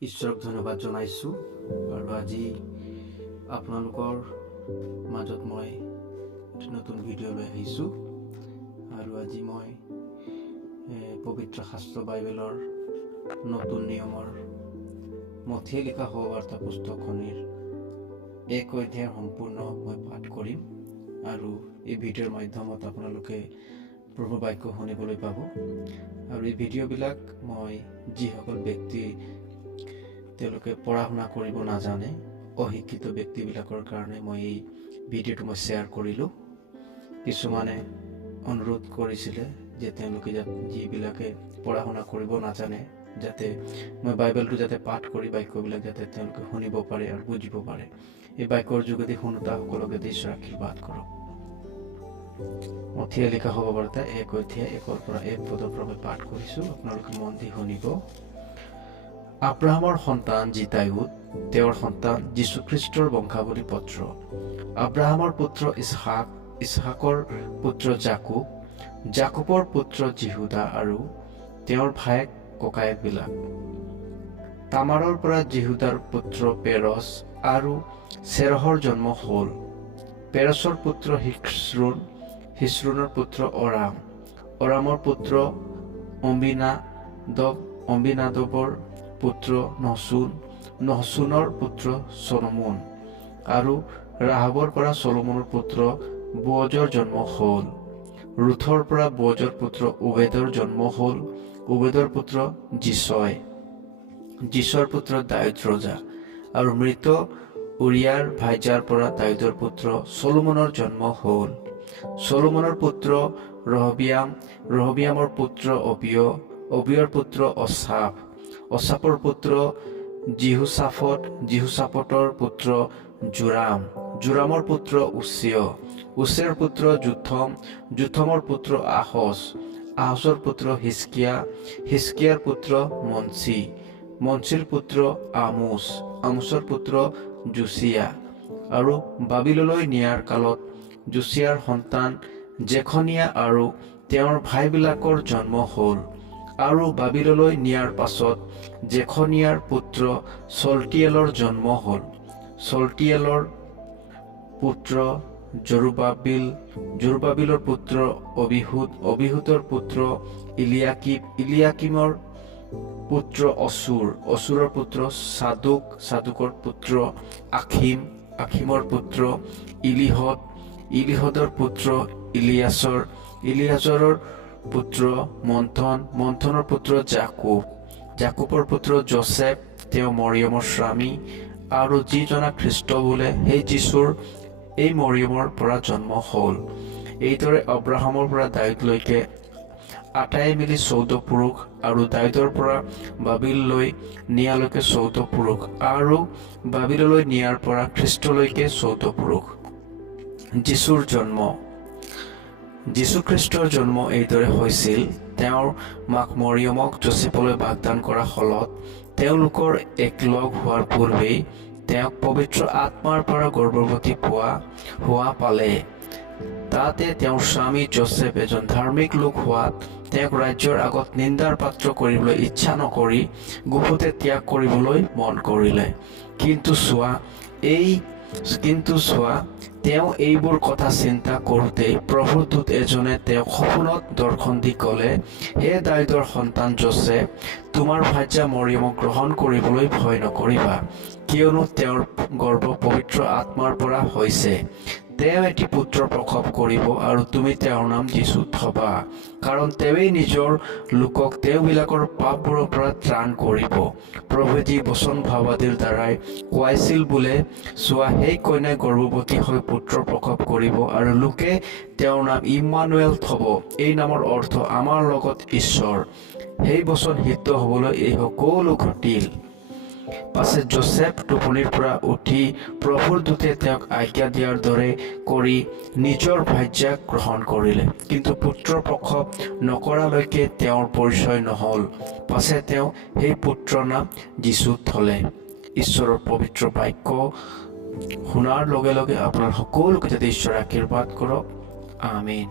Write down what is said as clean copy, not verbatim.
ঈশ্বৰক ধন্যবাদ জনাইছোঁ আৰু আজি আপোনালোকৰ মাজত মই নতুন ভিডিঅ' লৈ আহিছোঁ আৰু আজি মই পবিত্ৰ শাস্ত্ৰ বাইবেলৰ নতুন নিয়মৰ মথিয়ে লিখা সুবাৰ্তা পুস্তকখনিৰ 1 অধ্যায় সম্পূৰ্ণ মই পাঠ কৰিম আৰু এই ভিডিঅ'ৰ মাধ্যমত আপোনালোকে প্ৰভু বাক্য শুনিবলৈ পাব আৰু এই ভিডিঅ'বিলাক মই যিসকল ব্যক্তি তেওঁলোকে পঢ়া শুনা কৰিব নাজানে অশিক্ষিত ব্যক্তিবিলাকৰ কাৰণে মই এই ভিডিঅ'টো মই শ্বেয়াৰ কৰিলোঁ। কিছুমানে অনুৰোধ কৰিছিলে যে তেওঁলোকে যিবিলাকে পঢ়া শুনা কৰিব নাজানে যাতে মই বাইবেলটো যাতে পাঠ কৰি বাক্যবিলাক যাতে তেওঁলোকে শুনিব পাৰে আৰু বুজিব পাৰে। এই বাক্যৰ যোগেদি শুনোতাসকলক যাতে ঈশ্বৰ আশীৰ্বাদ কৰক। মথিয়ে লিখা সুবাৰ্তা 1 অধ্যায় 1 পৰা 1 পদৰ পৰা পাঠ কৰিছোঁ, আপোনালোকে মন দি শুনিব। আব্ৰাহামৰ সন্তান জিতায়ুত তেওঁৰ সন্তান যীশুখ্ৰীষ্টৰ বংশাৱলী পত্ৰ। আব্ৰাহামৰ পুত্ৰ ইছহাক, ইছহাকৰ পুত্ৰ জাকুব, জাকুবৰ পুত্ৰ জিহুদা আৰু তেওঁৰ ভায়েক ককায়েকবিলাক। তামাৰৰ পৰা জিহুদাৰ পুত্ৰ পেৰছ আৰু চেৰহৰ জন্ম হ'ল। পেৰছৰ পুত্ৰ হিস্ৰোন, হিস্ৰোনৰ পুত্ৰ অৰাম, অৰামৰ পুত্ৰ অম্বিনাদবৰ পুত্ৰ নহচুন, নহচুনৰ পুত্ৰ চলমন আৰু ৰাহাবৰ পৰা চলমনৰ পুত্ৰ বোৱজৰ জন্ম হ'ল। ৰুথৰ পৰা বোৱজৰ পুত্ৰ ওবেদৰ জন্ম হ'ল। ওবেদৰ পুত্ৰ যিছয়, যিছৰ পুত্ৰ দাউদ ৰজা আৰু মৃত উৰিয়াৰ ভাইজাৰ পৰা দাউদৰ পুত্ৰ চলমনৰ জন্ম হ'ল। চলমনৰ পুত্ৰ ৰহবিয়াম, ৰহবিয়ামৰ পুত্ৰ অবিয়, অবিয়ৰ পুত্ৰ অসাপ, অসাপৰ পুত্ৰ জিহুচাফত, জিহুচাফতৰ পুত্ৰ জোৰাম, জোৰামৰ পুত্ৰ উচিয়, উচিয়ৰ পুত্ৰ জোথম, জোথমৰ পুত্ৰ আহজ, আহজৰ পুত্ৰ হিজকিয়া, হিজকিয়াৰ পুত্ৰ মনচি, মনচিৰ পুত্ৰ আমোচ, আমোচৰ পুত্ৰ জোচিয়া। আৰু বাবিললৈ নিয়াৰ কালত জোচিয়াৰ সন্তান জেখনিয়া আৰু তেওঁৰ ভাইবিলাকৰ জন্ম হ'ল। আৰু বাবিললৈ নিয়াৰ পাছত জেখনিয়াৰ পুত্ৰ চলটিয়েলৰ জন্ম হ'ল। চলটিয়েলৰ পুত্ৰ জৰুবাবিল, জৰুবাবিলৰ পুত্ৰ অবিহুদ, অবিহুদৰ পুত্ৰ ইলিয়াকিম, ইলিয়াকিমৰ পুত্ৰ অচুৰ, অচুৰৰ পুত্ৰ চাদুক, চাদুকৰ পুত্ৰ আখিম, আখিমৰ পুত্ৰ ইলিহদ, ইলিহদৰ পুত্ৰ ইলিয়াছৰ, ইলিয়াছৰৰ পুত্ৰ মন্থন, মন্থনৰ পুত্ৰ জাকুব, জাকুবৰ পুত্ৰ জোচেফ, তেওঁ মৰিয়মৰ স্বামী আৰু যিজনা খ্ৰীষ্ট বোলে সেই যীশুৰ এই মৰিয়মৰ পৰা জন্ম হ'ল। এইদৰে আব্ৰাহামৰ পৰা দাউদলৈকে আটাই মিলি 14 পুৰুষ আৰু দাউদৰ পৰা বাবিললৈ নিয়ালৈকে 14 পুৰুষ আৰু বাবিললৈ নিয়াৰ পৰা খ্ৰীষ্টলৈকে 14 পুৰুষ। যীশুৰ জন্ম। যীশুখ্ৰীষ্টৰ জন্ম এইদৰে হৈছিল। তেওঁৰ মাক মৰিয়মক যোচেফলৈ বাগদান কৰা ফলত তেওঁলোকৰ একলগ হোৱাৰ পূৰ্বেই তেওঁক পবিত্ৰ আত্মাৰ পৰা গৰ্ভৱতী হোৱা পালে। তাতে তেওঁৰ স্বামী যোচেফ এজন ধাৰ্মিক লোক হোৱাত তেওঁক ৰাজ্যৰ আগত নিন্দাৰ পাত্ৰ কৰিবলৈ ইচ্ছা নকৰি গুপুতে ত্যাগ কৰিবলৈ মন কৰিলে। কিন্তু চোৱা তেওঁ এইবোৰ কথা চিন্তা কৰোঁতেই প্ৰভুৰ দূত এজনে তেওঁক সপোনত দৰ্শন দি ক'লে, হে দাউদৰ সন্তান যোচেফ, তোমাৰ ভাৰ্যা মৰিয়মক গ্ৰহণ কৰিবলৈ ভয় নকৰিবা, কিয়নো তেওঁৰ গৰ্ভ পবিত্ৰ আত্মাৰ পৰা হৈছে। তেওঁ এটি পুত্ৰ প্ৰসৱ কৰিব আৰু তুমি তেওঁৰ নাম যীশু থবা, কাৰণ তেওঁৱেই নিজৰ লোকক তেওঁবিলাকৰ পাপবোৰৰ পৰা ত্ৰাণ কৰিব। প্ৰভুৱে যি বচন ভাৱবাদীৰ দ্বাৰাই কোৱাইছিল বোলে, চোৱা সেই কন্যাই গৰ্ভৱতী হৈ পুত্ৰ প্ৰসৱ কৰিব আৰু লোকে তেওঁৰ নাম ইম্মানুৱেল থব। এই নামৰ অৰ্থ আমাৰ লগত ঈশ্বৰ। সেই বচন সিদ্ধ হ'বলৈ এই সকলো ঘটিল। পাছে যোচেফ টোপনিৰ পৰা উঠি প্ৰভুৰ দূতে তেওঁক আজ্ঞা দিয়াৰ দৰে কৰি নিজৰ ভাৰ্যাক গ্ৰহণ কৰিলে। কিন্তু পুত্ৰ প্ৰসৱ নকৰালৈকে তেওঁৰ পৰিচয় নহ'ল। পাছে তেওঁ সেই পুত্ৰৰ নাম যীশু থলে। ঈশ্বৰৰ পবিত্ৰ বাক্য শুনাৰ লগে লগে আপোনাৰ সকলোকে যাতে ঈশ্বৰে আশীৰ্বাদ কৰক। আমেন।